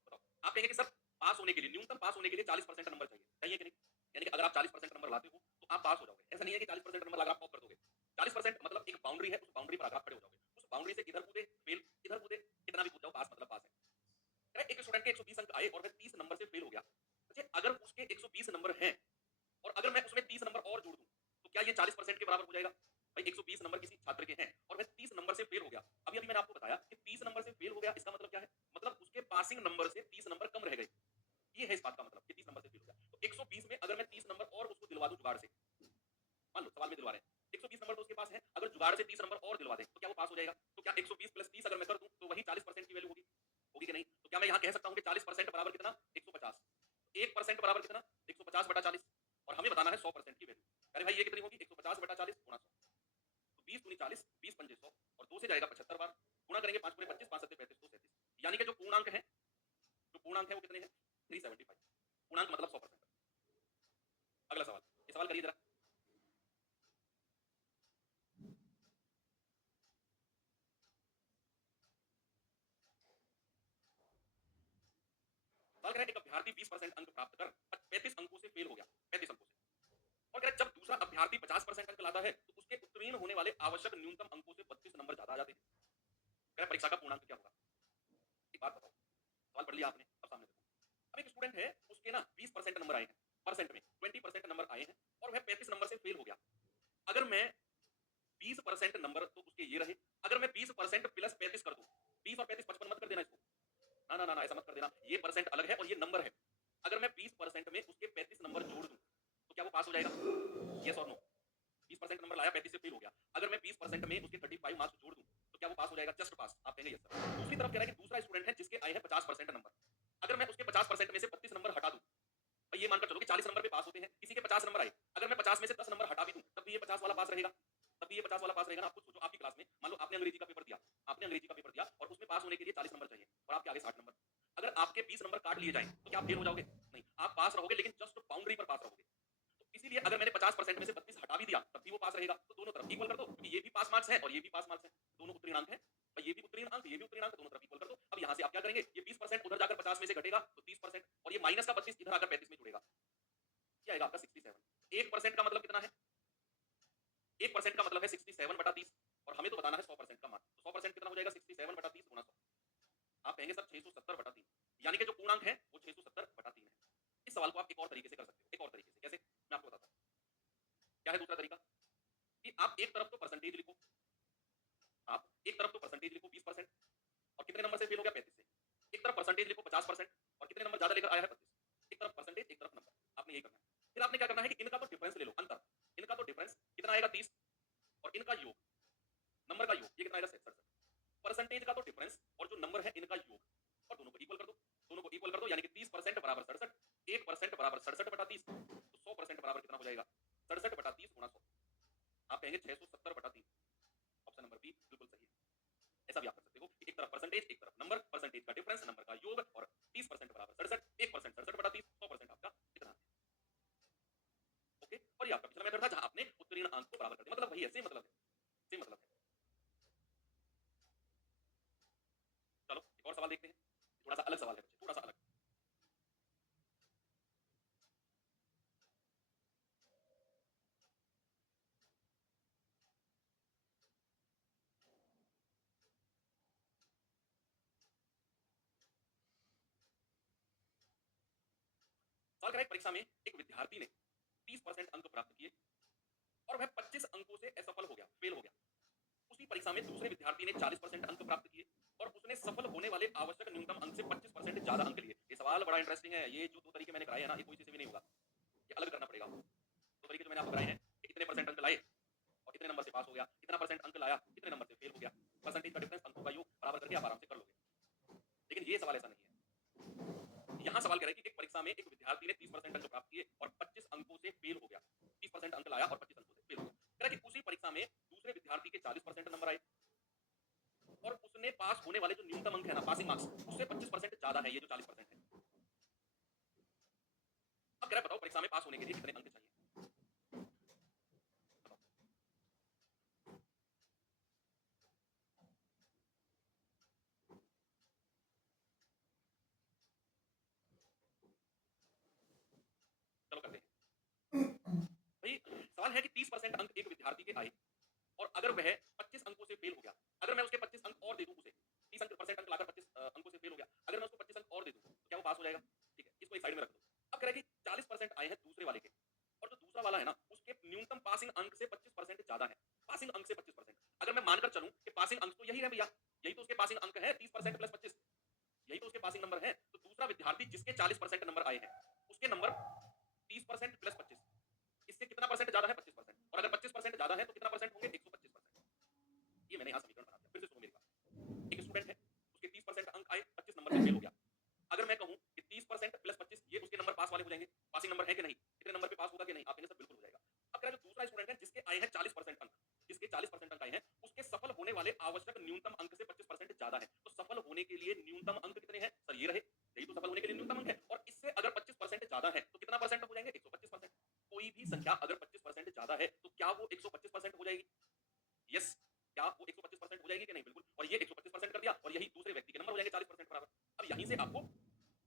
बताओ, आप कहेंगे कि सर पास होने के लिए, न्यूनतम पास होने के लिए 40% नंबर चाहिए, चाहिए कि नहीं? यानी कि अगर आप 40% नंबर लाते हो तो आप पास हो जाओगे। ऐसा नहीं है कि 40% नंबर लाकर आप टॉप कर दोगे। 40% मतलब एक बाउंड्री है, उस बाउंड्री पर आकर आप खड़े हो जाओगे। उस बाउंड्री से इधर कूदे फेल, इधर कूदे कितना भी कूद जाओ, पास मतलब पास है। कह रहा है, एक स्टूडेंट के 120 अंक आए और वह 30 नंबर से फेल हो गया। अच्छा, अगर उसके 120 नंबर हैं और अगर मैं उसमें 30 नंबर और जोड़ दूं तो क्या ये 40% के बराबर हो जाएगा? भाई 120 नंबर किसी छात्र के हैं और वह 30 नंबर से फेल हो गया। अभी अभी मैंने आपको बताया कि 30 नंबर से फेल हो गया, इसका मतलब क्या है? मतलब उसके पासिंग नंबर से 30 नंबर कम रह गए। ये है इस बात का मतलब कि 30 नंबर से फेल हो गया। तो 120 में अगर मैं 30 नंबर और उसको दिलवा दूं जुगाड़ से, मान लो सवाल में दिलवा रहे हैं, 120 नंबर तो उसके पास है, अगर जुगाड़ से 30 नंबर और दिलवा दें तो क्या वो पास हो जाएगा? तो क्या 120 प्लस 30 अगर मैं कर दूं तो वही 40% की वैल्यू होगी, होगी कि नहीं? तो क्या मैं यहां कह सकता हूं कि 40% बराबर कितना? 150। 1% बराबर कितना? 150 बटा 40, और हमें बताना है 100% की वैल्यू। अरे भाई ये कितनी होगी? 150 बटा 40 गुणा 100। तो 20 दूनी 40, 20 पंजे 100, और 2 से जाएगा 75 बार, गुणा करेंगे 5 दूनी 25, 5 सत्ते 35, 2 37। यानी कि जो पूर्णांक है, जो पूर्णांक है वो कितने हैं? 375। पूर्णांक मतलब 100%। अगला सवाल, ये सवाल करिए जरा। सवाल कह रहा है, एक अभ्यर्थी 20% अंक प्राप्त कर 35 अंकों से फेल हो गया, 35 अंकों से। और कह रहा है जब दूसरा अभ्यर्थी 50% अंक लाता है तो उसके उत्तीर्ण होने वाले आवश्यक न्यूनतम अंकों से 32 नंबर ज्यादा आ जाते हैं। कह रहा है परीक्षा का पूर्णांक क्या होगा? एक बात बताओ, सवाल पढ़ लिया आपने, अब सामने देखो। अब एक स्टूडेंट है, उसके ना 20% नंबर आए हैं, परसेंट में 20% नंबर आए हैं और वह 35 नंबर से फेल हो गया। अगर मैं 20% नंबर तो उसके ये रहे, अगर मैं 20% प्लस 35 कर दूं, 20 और 35 55 मत कर देना इसको, ना ना ना ना, ऐसा मत कर देना, ये परसेंट अलग है और ये नंबर है। अगर मैं 20% में उसके 35 नंबर जोड़ दूं तो क्या वो पास हो जाएगा? यस और नो? 20% नंबर लाया, 35 से फेल हो गया, अगर मैं 20% में उसके 35 मार्क्स जोड़ दूं तो क्या वो पास हो जाएगा? जस्ट पास, आप कहेंगे यस सर। दूसरी तरफ कह रहा है कि दूसरा स्टूडेंट है जिसके आए हैं 50% नंबर, अगर मैं उसके 50% में से 32 नंबर हटा दूं, भाई ये मानकर चलो कि 40 नंबर पे पास होते हैं, किसी के 50 नंबर आए, अगर मैं 50 में से 10 नंबर हटा भी दूं तब भी ये 50 वाला पास रहेगा, तब भी ये 50 वाला पास रहेगा ना। आप खुद सोचो, आपकी क्लास में मान लो आपने अंग्रेजी का पेपर दिया, आपने अंग्रेजी का पेपर दिया और उसमें पास होने के लिए 40 नंबर चाहिए और आपके आगे 60 नंबर, अगर आपके 20 नंबर काट लिए जाएं तो क्या आप फेल हो जाओगे? नहीं, आप पास रहोगे, लेकिन जस्ट बाउंड्री पर पास रहोगे। तो इसीलिए अगर मैंने 50% में से 32 हटा भी दिया तब भी वो पास रहेगा। तो दोनों तरफ इक्वल कर दो, क्योंकि ये भी पास मार्क्स है और ये भी पास मार्क्स है, दोनों उत्तीर्ण अंक है। भाई ये भी उत्तीर्ण अंक, ये भी उत्तीर्ण अंक, दोनों तरफ इक्वल कर दो। अब यहां से आप क्या करेंगे? ये 20% उधर जाकर 50 में से घटेगा तो 30%, और ये माइनस का 32 इधर आकर 35 में जुड़ेगा, क्या आएगा आपका? 67। 1% का मतलब कितना है? 1% का मतलब है 67 बटा 30, और हमें तो बताना है 100% का मान। तो 100% कितना हो जाएगा? 67 बटा 30 गुणा 100। आप कहेंगे सर 670 बटा 3, यानी कि जो पूर्णांक है वो 670 बटा 3 है। इस सवाल को आप एक और तरीके से कर सकते हो, एक और तरीके से। कैसे? मैं आपको बताता हूं। क्या है दूसरा तरीका? कि आप एक तरफ तो परसेंटेज लिखो, आप एक तरफ तो परसेंटेज लिखो 20%, और कितने नंबर से फेल हो गया? 35 से। एक तरफ परसेंटेज लिखो 50%, और कितने नंबर ज्यादा लेकर आया है? 32। एक तरफ परसेंटेज, एक तरफ नंबर, आपने यही करना है। फिर आपने क्या करना है कि इनका तो डिफरेंस ले लो, अंतर, इनका तो डिफरेंस कितना आएगा? 30, और इनका योग, नंबर का योग, ये कितना आएगा? 67। परसेंटेज का तो डिफरेंस और जो नंबर है इनका योग, और दोनों को इक्वल कर दो, दोनों को इक्वल कर दो, यानी कि 30% बराबर 67, 1% बराबर 67 बटा 30, तो 100% बराबर कितना हो जाएगा? 67 बटा 30 गुणा 100। आप कहेंगे 670 बटा 3। ऑप्शन नंबर बी बिल्कुल सही है। ऐसा भी आप कर सकते हो कि एक तरफ परसेंटेज, एक तरफ नंबर, परसेंटेज का डिफरेंस, नंबर का योग, और 30% बराबर 67, 1% 67 बटा 30, 100% आपका कितना है? ओके, और ये आपका पिछला मेथड था जहां आपने उत्तीर्ण अंक को बराबर कर दिया, मतलब वही है, सेम मतलब है, सेम मतलब है। चलो एक और सवाल देखते हैं, थोड़ा सा अलग सवाल है, थोड़ा सा अलग। सवाल करें, परीक्षा में एक विद्यार्थी ने 30% अंक प्राप्त किए और वह 25 अंकों से असफल हो गया, फेल हो गया। उसी परीक्षा में दूसरे विद्यार्थी ने 40% अंक प्राप्त किए और उसने सफल होने वाले आवश्यक न्यूनतम अंक से 25% ज्यादा अंक लिए। ये सवाल बड़ा इंटरेस्टिंग है। ये जो दो तरीके मैंने कराए हैं ना, ये कोई से भी नहीं होगा, ये अलग करना पड़ेगा आपको। दो तरीके जो मैंने आपको कराए हैं कि इतने परसेंट अंक लाए और इतने नंबर से पास हो गया, इतना परसेंट अंक लाया, इतने नंबर से फेल हो गया, परसेंटेज का डिफरेंस, अंकों का योग बराबर करके आप आराम से कर लोगे। लेकिन ये सवाल ऐसा नहीं है। यहाँ सवाल कह रहा है कि एक परीक्षा में एक विद्यार्थी ने 30% अंक प्राप्त किए और 25 अंकों से फेल हो गया, 30% अंक लाया और 25 अंकों से फेल हो गया। कह रहा है कि उसी परीक्षा में दूसरे विद्यार्थी के 40% नंबर आए पासिंग मार्क्स उससे 25% ज्यादा है ये जो 40% है। अब कह रहा है बताओ परीक्षा में पास होने के लिए कितने अंक चाहिए? बताओ। चलो करते हैं भाई। सवाल है कि 30% अंक एक विद्यार्थी के आए और अगर वह 25 अंकों से फेल हो गया, अगर मैं उसके 25 अंक और दे दूं उसे, 30 अंक परसेंट अंक लाकर 25 अंकों से फेल हो गया, अगर मैं उसको 25 अंक और दे दूं तो क्या वो पास हो जाएगा? ठीक है, इसको एक साइड में रख दो। अब कह रहा है कि 40% आए हैं दूसरे वाले के, और जो दूसरा वाला है ना उसके न्यूनतम पासिंग अंक से 25% ज्यादा है। पासिंग अंक से 25%, अगर मैं मानकर चलूं कि पासिंग अंक तो यही है भैया, यही तो उसके पासिंग अंक है 30% प्लस 25, यही तो उसके पासिंग नंबर है। तो दूसरा विद्यार्थी जिसके 40% नंबर आए हैं उसके नंबर 30% प्लस 25, इससे कितना परसेंट ज्यादा है? 25%। और अगर 25% ज्यादा है तो कितना परसेंट होंगे? 125%। ये मैंने यहां समीकरण बना दिया। फिर से सुनो मेरी बात। एक स्टूडेंट है, उसके 30% अंक आए, 25 नंबर से फेल हो गया। अगर मैं कहूं कि 30% प्लस 25 ये उसके नंबर पास वाले हो जाएंगे, पासिंग नंबर है कि नहीं, इतने नंबर पे पास होगा कि नहीं, आप कहेंगे सर बिल्कुल हो जाएगा। अब कह रहा है जो दूसरा स्टूडेंट है जिसके आए हैं 40% अंक, जिसके 40% अंक आए हैं उसके सफल होने वाले आवश्यक न्यूनतम अंक से 25% ज्यादा है। तो सफल होने के लिए न्यूनतम अंक कितने हैं सर? ये रहे, यही तो सफल होने के लिए न्यूनतम अंक है। और इससे अगर 25% ज्यादा है तो कितना परसेंट हो जाएंगे? 125%। कोई भी संख्या अगर 25% ज्यादा है तो क्या वो 125% हो जाएगी? यस। क्या वो 125% हो जाएगी कि नहीं? बिल्कुल। और ये 125% कर दिया और यही दूसरे व्यक्ति के नंबर हो जाएंगे 40% बराबर। अब यहीं से आपको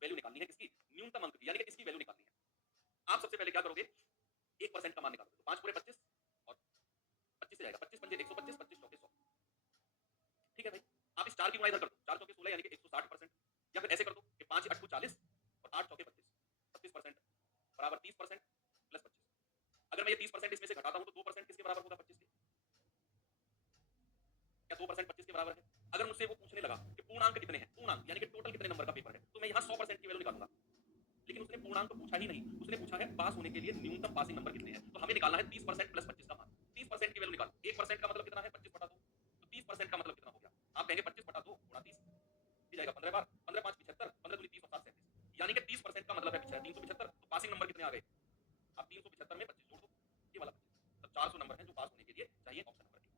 वैल्यू निकालनी है किसकी? न्यूनतम अंक की, यानी कि इसकी वैल्यू निकालनी है। आप सबसे पहले क्या करोगे? 1% का मान निकालोगे तो 5 पूरे 25 और 25 से जाएगा 25 पंजे 125, 25 चौके 100। ठीक है भाई। आप इस 4 की गुणा इधर कर दो, 4 चौके 16 यानी कि 160%। या फिर ऐसे कर दो कि 5 8 40 और 8 चौके 25, 25% बराबर 30% प्लस 25। अगर मैं ये 30% इसमें से घटाता हूं तो 2% किसके बराबर होगा? 25 के। क्या 2% 25 के बराबर है? अगर मुझसे वो पूछने लगा कि पूर्णांक कितने हैं, पूर्णांक यानी कि टोटल कितने नंबर का पेपर है, तो मैं यहाँ 100% की वैल्यू निकालूंगा। लेकिन उसने पूर्णांक पूछा ही नहीं, उसने पूछा है पास होने के लिए न्यूनतम पासिंग नंबर कितने हैं। तो हमें निकालना है 30% प्लस 25 का मान। 30% की वैल्यू निकालो। 1% का मतलब कितना है? 25 बटा 2। तो 30% का मतलब कितना हो गया? आप कहेंगे 25 बटा 2 गुणा 30 भी जाएगा 15 बार, 15 5 75, 15 दूनी 30 और 7 37, यानी कि 30% का मतलब है 375। तो पासिंग नंबर कितने आ गए? आप 375 में 25 जोड़ दो, ये वाला 25। तो 400 नंबर है जो पास होने के लिए चाहिए, ऑप्शन नंबर ए।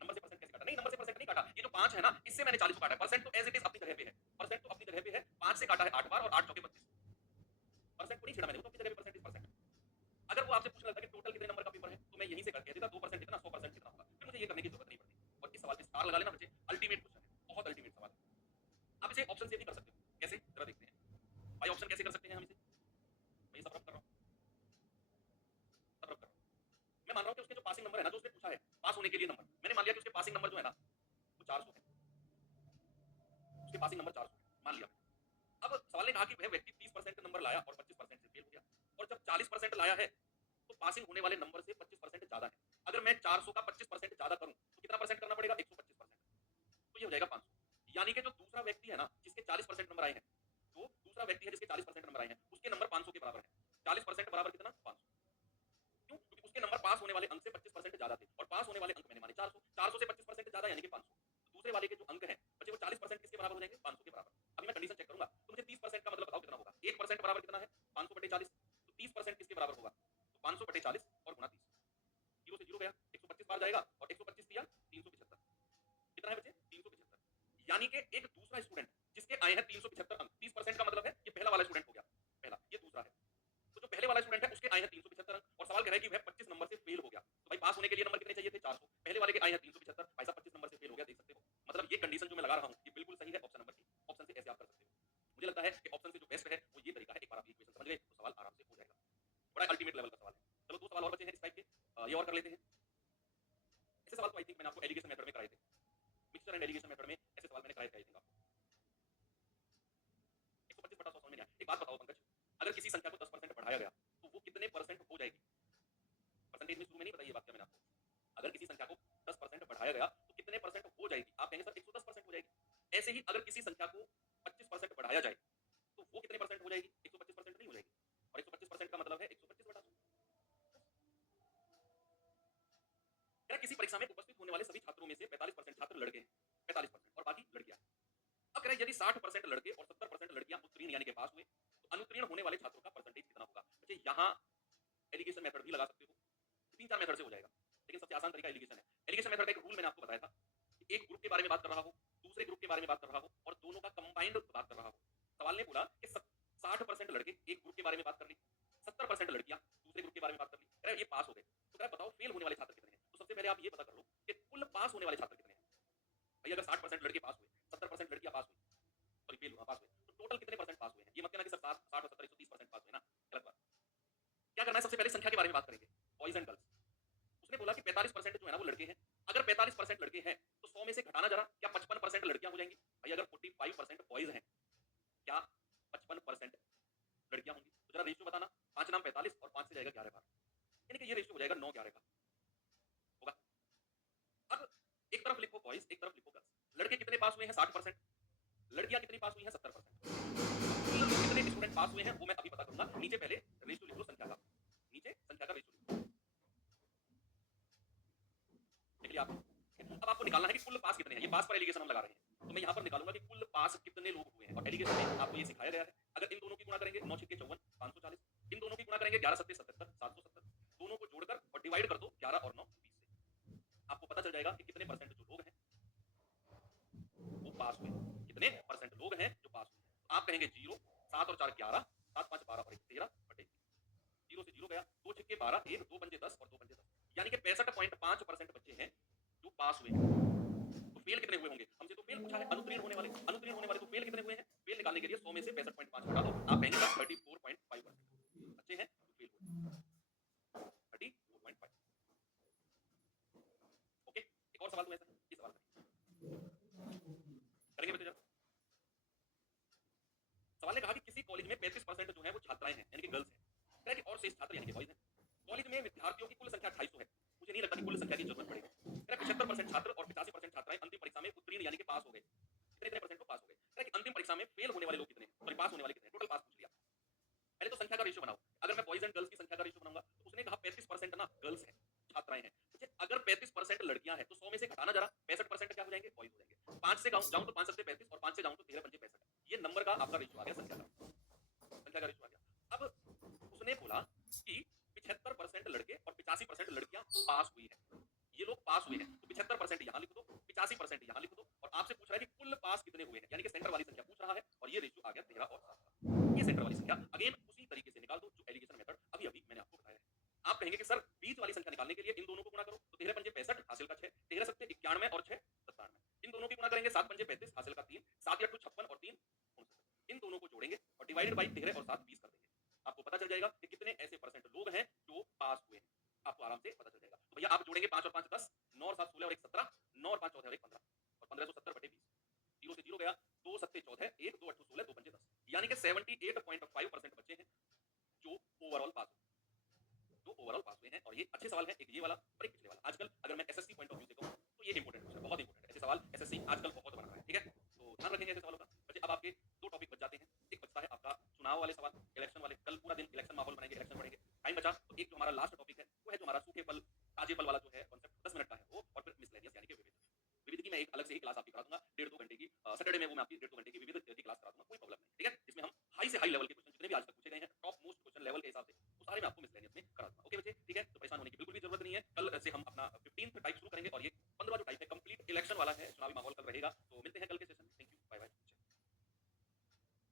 नंबर से परसेंट कैसे काटा? नहीं, नंबर से परसेंट नहीं काटा, ये जो 5 है ना इससे मैंने 40 को काटा है। परसेंट तो एज इट इज अपनी जगह पे है, परसेंट तो अपनी जगह पे है। 5 से काटा है 8 बार और 8 चौके 25। परसेंट को नहीं छेड़ा मैंने, वो तो अपनी जगह पे परसेंट इज परसेंट। अगर वो आपसे पूछने लगता कि टोटल कितने नंबर का पेपर है तो मैं यहीं से करके देता 2% कितना, 100% कितना होगा, फिर मुझे ये करने की जरूरत नहीं पड़ती। और इस सवाल पे स्टार लगा लेना बच्चे, अल्टीमेट क्वेश्चन है, बहुत अल्टीमेट सवाल है। आप इसे ऑप्शन से भी कर सकते हो। कैसे? जरा देखते हैं भाई, ऑप्शन कैसे कर सकते हैं हम इसे। मैं ये सब रब कर रहा हूँ, सब रब कर रहा हूँ। मैं मान रहा हूँ कि उसके जो पासिंग नंबर है ना, जो उसने पूछा है पास होने के लिए नंबर, मैंने मान लिया कि उसके पासिंग नंबर जो है ना वो 400 है, उसके पासिंग नंबर 400 है मान लिया। अब सवाल ने कहा कि वह व्यक्ति 30% नंबर लाया और 25% से फेल हो गया, और जब 40% लाया है तो पासिंग होने वाले नंबर से 25% ज्यादा है। अगर मैं 400 का 25% ज्यादा करूं तो कितना परसेंट करना पड़ेगा? 125%। तो ये हो जाएगा 500। यानी कि जो दूसरा व्यक्ति है ना जिसके 40% नंबर आए हैं, जो दूसरा व्यक्ति है जिसके 40% नंबर आए हैं उसके नंबर 500 के बराबर है। 40% बराबर कितना? 500। क्यों? क्योंकि उसके नंबर पास होने वाले अंक से 25% ज्यादा थे, और पास होने वाले अंक मैंने माने 400, 400 से 25% ज्यादा यानी कि 500। तो दूसरे वाले के जो अंक हैं बच्चे वो 40% किसके बराबर हो जाएंगे? 500 के बराबर। अभी मैं कंडीशन चेक करूंगा तो मुझे 30% का मतलब बताओ कितना होगा? 1% बराबर कितना है? 500 बटे 40। तो 30% किसके बराबर होगा? तो 500 बटे 40 और गुणा 30। जीरो से जीरो गया, 125 बार जाएगा और 125 दिया 375। कितना है बच्चे? 375। यानी कि एक दूसरा स्टूडेंट जिसके आए हैं 375 अंक, 30% का मतलब है ये पहला वाला स्टूडेंट हो गया, पहला, ये दूसरा है। तो जो पहले वाला स्टूडेंट है उसके आए हैं 375 अंक, और सवाल कह रहा है कि वह 25 नंबर से फेल हो गया। तो भाई पास होने के लिए नंबर कितने चाहिए थे? 400। पहले वाले के आए हैं 375, भाई साहब 25 नंबर से फेल हो गया, देख सकते हो। मतलब ये कंडीशन जो मैं लगा रहा हूं ये बिल्कुल सही है ऑप्शन नंबर की। ऑप्शन से ऐसे आप कर सकते हो। मुझे लगता है कि ऑप्शन से जो बेस्ट है वो ये तरीका है। एक बार आप ये इक्वेशन समझ गए तो सवाल आराम से हो जाएगा। बड़ा अल्टीमेट लेवल का सवाल है। चलो 2 सवाल और बचे हैं इस टाइप के, ये और कर लेते हैं। ऐसे सवाल तो आई थिंक मैंने आपको एलिगेशन मेथड में कराए थे, मिक्सचर एंड एलिगेशन मेथड में ऐसे सवाल मैंने कराए थे आई थिंक आपको। 125 बटा 100 समझ में नहीं आया। एक बात बताओ पंकज, अगर किसी संख्या को 10% बढ़ाया गया तो वो कितने परसेंट हो जाएगी? परसेंटेज में शुरू में नहीं बताइए बात क्या मैंने आपको। अगर किसी संख्या को 10% बढ़ाया गया तो कितने परसेंट हो जाएगी? आप कहेंगे सर 110% हो जाएगी। ऐसे ही अगर किसी संख्या को 25% बढ़ाया जाए तो वो कितने परसेंट हो जाएगी? 125% नहीं हो जाएगी। और 125% का मतलब है 125 बटा 100। क्या किसी परीक्षा में उपस्थित होने वाले सभी छात्रों में से 45% छात्र लड़के हैं, 45% और बाकी लड़कियां। अब कह रहे हैं यदि 60% लड़के और 70% लड़कियां उत्तीर्ण यानी कि पास हुए तो अनुत्तीर्ण होने वाले छात्रों का परसेंटेज कितना होगा? बच्चे यहाँ एलिगेशन मेथड भी लगा सकते हो, 3-4 मेथड से हो जाएगा, लेकिन सबसे आसान तरीका एलिगेशन है। एलिगेशन मेथड का एक रूल मैंने आपको बताया था कि एक ग्रुप के बारे में बात कर रहा हो, दूसरे ग्रुप के बारे में बात कर रहा हूँ और दोनों का कंबाइंड बात कर रहा हूँ। सवाल ने बोला कि 60% लड़के एक ग्रुप के बारे में बात कर ली, 70% लड़कियां दूसरे ग्रुप के बारे में बात कर ली, कह रहा है ये पास हो गए। तो कह रहा है बताओ फेल होने वाले छात्र कितने हैं? तो सबसे पहले आप ये पता कर लो कि कुल पास होने वाले छात्र कितने हैं। भाई अगर 60% लड़के पास हुए, 70% लड़कियां पास हुई, सॉरी फेल हुआ, पास हुए, तो टोटल कितने परसेंट पास हुए हैं? ये मत कहना कि सब 60 60 70 130% पास हुए ना, गलत बात। क्या करना है, सबसे पहले संख्या के बारे में बात करेंगे, बॉयज एंड गर्ल्स। उसने बोला कि 45% जो है ना वो लड़के हैं। अगर 45% लड़के हैं तो 100 में से घटाना जरा, क्या 55% लड़कियां हो जाएंगी? भाई अगर 45% बॉयज हैं, क्या 55% लड़कियां होंगी? तो जरा रेशियो बताना, 5 नाम 45 और 5 से जाएगा 11 बार, यानी कि ये रेशियो हो जाएगा 9 11 का होगा। अब एक तरफ लिखो बॉयज, एक तरफ लिखो गर्ल्स। लड़के कितने पास हुए हैं? 60%। लड़कियां कितनी पास हुई हैं? 70%। कितने स्टूडेंट पास हुए हैं वो मैं अभी पता करूंगा। नीचे पहले रेशियो लिख लो संख्या का, नीचे संख्या का रेशियो लिख लो, लिख लिया आपने? अब आपको निकालना है कि कुल पास कितने हैं। ये पास पर एलिगेशन हम लगा रहे हैं, तो मैं यहाँ पर निकालूंगा कि कुल पास कितने लोग हुए हैं। और एलिगेशन में आपको ये सिखाया गया है, अगर इन दोनों की गुणा करेंगे 9 छक्के 54 540, इन दोनों की गुणा करेंगे 11 सत्ते 77 770, दोनों को जोड़कर और डिवाइड कर दो 11 और 9 20 से, आपको पता चल जाएगा कि कितने परसेंट जो लोग हैं वो पास हुए हैं, कितने परसेंट लोग हैं जो पास हुए हैं। तो आप कहेंगे 0, 7 और 4 11, 7 5 12 और 1 13 बटे 0 से 0 गया, 2 छक्के 12, 1 2 पंजे 10 और 2 पंजे 10, यानी कि 65.5% बच्चे हैं जो पास हुए हैं। तो फेल कितने हुए होंगे? हमसे तो फेल पूछा है, अनुत्तीर्ण होने वाले, अनुत्तीर्ण होने वाले, तो फेल कितने हुए हैं? फेल निकालने के लिए 100 में से 65.5 घटा दो, आप कहेंगे 34.5% बच्चे हैं जो फेल हुए, 34.5। ओके, एक और सवाल दूं ऐसा, ये सवाल करेंगे बेटे जरा। सवाल ने कहा कि किसी कॉलेज में 35% जो है वो छात्राएं हैं, यानी कि गर्ल्स हैं, कह कि और शेष छात्र यानी कि बॉयज हैं। कॉलेज में विद्यार्थियों की कुल संख्या 250 है, मुझे नहीं लगता कि कुल संख्या की जरूरत पड़ेगी। कह 75% छात्र और 85% छात्राएं अंतिम परीक्षा में उत्तीर्ण यानी कि पास हो गए। कितने कितने परसेंट को पास हो गए? कह कि अंतिम परीक्षा में फेल होने वाले लोग कितने हैं, सॉरी पास होने वाले कितने हैं, टोटल पास पूछ लिया। पहले तो संख्या का रेशियो बनाओ। अगर मैं बॉयज एंड गर्ल्स की संख्या का रेशियो बनाऊंगा तो उसने कहा 35% ना गर्ल्स हैं, छात्राएं हैं, मुझे अगर 35% लड़कियां हैं तो 100 में से घटाना जरा, 65% क्या हो जाएंगे? बॉयज हो जाएंगे। 5 से जाऊं तो 5 सत्ते 35 और 5 से जाऊं तो 13 पंजे 65, ये नंबर का आपका रेशियो आ गया, संख्या का, संख्या का रेशियो आ गया। अब उसने बोला कि 75% लड़के और 85% लड़कियां पास हुई हैं, ये लोग पास हुए हैं, तो 75% यहां लिख दो, 85% यहां लिख दो, और आपसे पूछ रहा है कि कुल पास कितने हुए हैं, यानी कि सेंटर वाली संख्या पूछ रहा है, और ये रेशियो आ गया 13 और 7 का। ये सेंटर वाली संख्या अगेन उसी तरीके से निकाल दो जो एलिगेशन मेथड अभी अभी मैंने आपको बताया है। आप कहेंगे कि सर बीच वाली संख्या निकालने के लिए इन दोनों को गुणा करो, तो 13 पंजे 65 हासिल का 6, 13 सत्ते 91 और 6 97, इन दोनों की गुणा करेंगे 7 पंजे 35 हासिल का 3, 7 8 56 और 3 59, इन दोनों को जोड़ेंगे और डिवाइडेड बाई 13 और 7 20 कर देंगे, आपको पता चल जाएगा कि कितने ऐसे परसेंट लोग हैं जो पास हुए हैं, आपको आराम से पता चल जाएगा। तो भैया आप जोड़ेंगे 5 और 5 10, 9 और 7 16 और 1 17, 9 और 5 14 और 1 15, और 1570 बटे 20, 0 से 0 गया, 2 सत्ते 14, 1 2 8 16, 2 पंजे 10, यानी कि 78.5% बच्चे हैं जो ओवरऑल पास हुए, जो ओवरऑल पास हुए हैं। और ये अच्छे सवाल है, एक ये वाला और एक पिछले वाला। आजकल अगर मैं एसएससी पॉइंट ऑफ व्यू से कहूं तो ये इंपॉर्टेंट क्वेश्चन है, बहुत इंपॉर्टेंट है। ऐसे सवाल एसएससी आजकल बहुत बना रहा है, ठीक है, तो ध्यान रखेंगे ऐसे सवालों का। बच्चे अब आपके दो टॉपिक बच जाते हैं, एक बचता है आपका चुनाव वाले सवाल, इलेक्शन वाले, कल पूरा दिन इलेक्शन माहौल बनाएंगे, इलेक्शन पढ़ेंगे, टाइम बचा तो एक जो हमारा लास्ट टॉपिक है वो है जो हमारा सूखे फल ताजे फल वाला जो है कॉन्सेप्ट, 10 मिनट का है वो, और फिर मिसलेनियस यानी कि विविध। विविध की मैं एक अलग से ही क्लास आपकी करा दूंगा 1.5 2 घंटे की, सैटरडे में वो मैं आपकी 1.5 2 घंटे की विविध की क्लास करा दूंगा, कोई प्रॉब्लम नहीं, ठीक है, इसमें हम